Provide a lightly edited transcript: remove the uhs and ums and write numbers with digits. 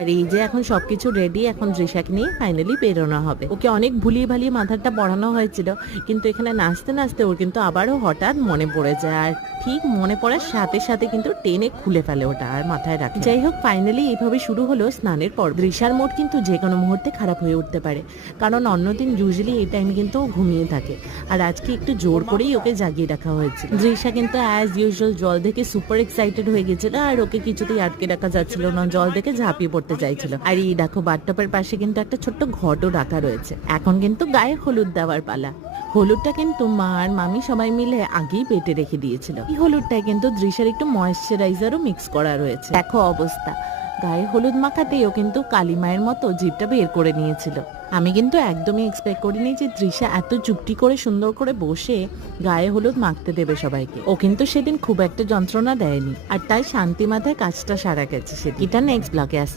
আর এই যে এখন সবকিছু রেডি, এখন দৃশাকে নিয়ে ফাইনালি বেরোনো হবে। ওকে অনেক ভুলিয়ে ভালিয়ে মাথাটা পড়ানো হয়েছিল, কিন্তু এখানে নাচতে নাচতে ওর কিন্তু আবারও হঠাৎ মনে পড়ে যায়, আর ঠিক মনে পড়ার সাথে সাথে কিন্তু টেনে খুলে ফেলে ওটা আর মাথায় রাখে। যাই হোক, ফাইনালি এইভাবে শুরু হলো স্নানের পর। দৃশার মুড কিন্তু যে কোনো মুহূর্তে খারাপ হয়ে উঠতে পারে, কারণ অন্যদিন ইউজুয়ালি এই টাইম কিন্তু ও ঘুমিয়ে থাকে, আর আজকে একটু জোর করেই ওকে জাগিয়ে রাখা হয়েছে। দৃশা কিন্তু অ্যাজ ইউজুয়াল জল দেখে সুপার এক্সাইটেড হয়ে গেছিল, আর ওকে কিছুতেই আটকে রাখা যাচ্ছিল না, জল দেখে ঝাঁপিয়ে পড়তে চাইছিল। আর এই দেখো, বাথটবের পাশে কিন্তু একটা ছোট্ট ঘটও রাখা রয়েছে। এখন কিন্তু গায়ে হলুদ দেওয়ার পালা। হলুদটা কিন্তু মা আর মামি সবাই মিলে আগেই বেটে রেখে দিয়েছিল। এই হলুদটায় কিন্তু দৃশ্যের একটু ময়েশ্চারাইজারও মিক্স করা রয়েছে। দেখো অবস্থা, গায়ে হলুদ মাখাতেও কিন্তু কালী মায়ের মতো জিভটা বের করে নিয়েছিল। আমি কিন্তু একদমই এক্সপেক্ট করিনি যে দৃশ্যা এত চুপটি করে সুন্দর করে বসে গায়ে হলুদ মাখতে দেবে সবাইকে। ও কিন্তু সেদিন খুব একটা যন্ত্রণা দেয়নি, আর তাই শান্তি মাথায় কাজটা সারা গেছে। সেটা নেক্সট ব্লগে আসছে।